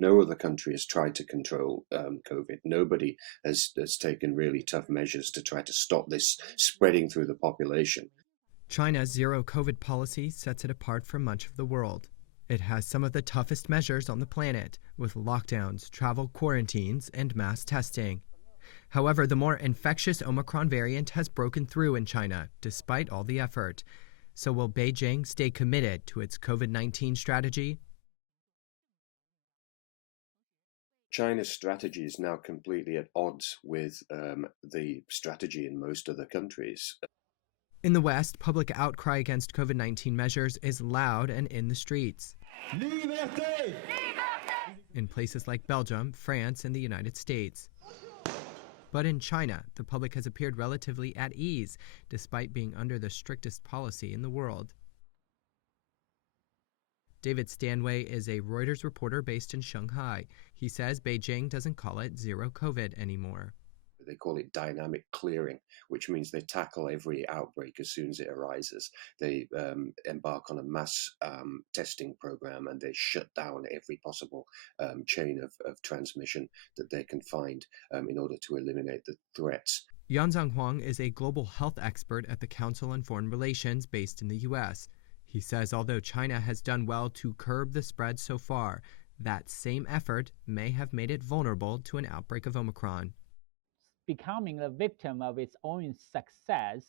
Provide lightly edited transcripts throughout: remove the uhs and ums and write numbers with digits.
No other country has tried to control COVID. Nobody has taken really tough measures to try to stop this spreading through the population. China's zero COVID policy sets it apart from much of the world. It has some of the toughest measures on the planet, with lockdowns, travel quarantines, and mass testing. However, the more infectious Omicron variant has broken through in China, despite all the effort. So will Beijing stay committed to its COVID-19 strategy? China's strategy is now completely at odds with the strategy in most other countries. In the West, public outcry against COVID-19 measures is loud and in the streets. Liberté! In places like Belgium, France, and the United States. But in China, the public has appeared relatively at ease, despite being under the strictest policy in the world. David Stanway is a Reuters reporter based in Shanghai. He says Beijing doesn't call it zero COVID anymore. They call it dynamic clearing, which means they tackle every outbreak as soon as it arises. They embark on a mass testing program, and they shut down every possible chain of transmission that they can find in order to eliminate the threats. Yanzhang Huang is a global health expert at the Council on Foreign Relations based in the U.S. He says although China has done well to curb the spread so far, that same effort may have made it vulnerable to an outbreak of Omicron. Becoming a victim of its own success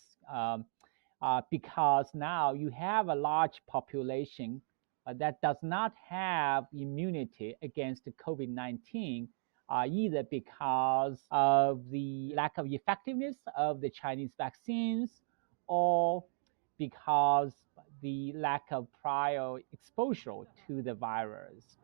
because now you have a large population that does not have immunity against COVID-19, either because of the lack of effectiveness of the Chinese vaccines or because the lack of prior exposure to the virus.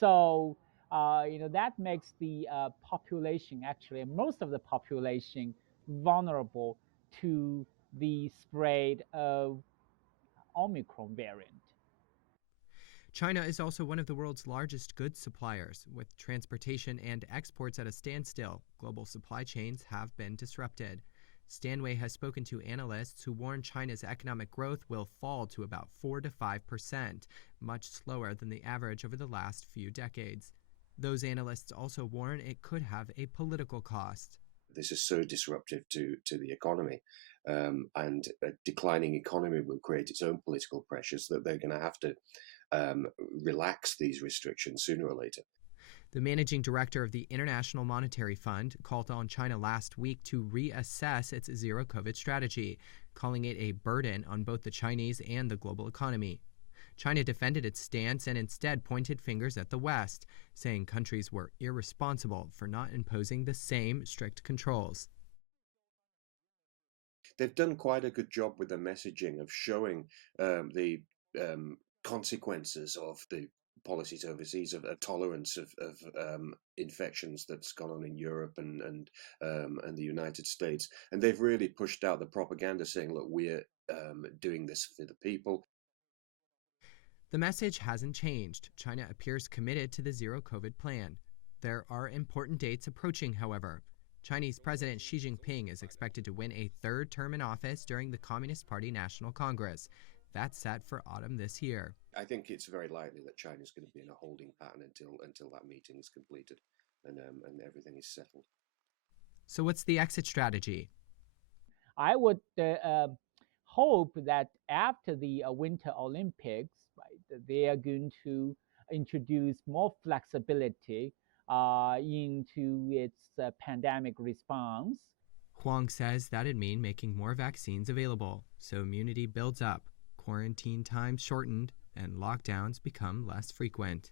So that makes the population, actually most of the population, vulnerable to the spread of Omicron variant. China is also one of the world's largest goods suppliers. With transportation and exports at a standstill, global supply chains have been disrupted. Stanway has spoken to analysts who warn China's economic growth will fall to about 4 to 5%, much slower than the average over the last few decades. Those analysts also warn it could have a political cost. This is so disruptive to the economy, and a declining economy will create its own political pressures that they're going to have to relax these restrictions sooner or later. The managing director of the International Monetary Fund called on China last week to reassess its zero COVID strategy, calling it a burden on both the Chinese and the global economy. China defended its stance and instead pointed fingers at the West, saying countries were irresponsible for not imposing the same strict controls. They've done quite a good job with the messaging of showing the consequences of the policies overseas, of a tolerance of infections that's gone on in Europe and the United States. And they've really pushed out the propaganda saying, look, we're doing this for the people. The message hasn't changed. China appears committed to the zero COVID plan. There are important dates approaching, however. Chinese President Xi Jinping is expected to win a third term in office during the Communist Party National Congress. That's set for autumn this year. I think it's very likely that China's going to be in a holding pattern until that meeting is completed and everything is settled. So what's the exit strategy? I would hope that after the Winter Olympics, right, they are going to introduce more flexibility into its pandemic response. Huang says that'd mean making more vaccines available, so immunity builds up, quarantine time shortened, and lockdowns become less frequent.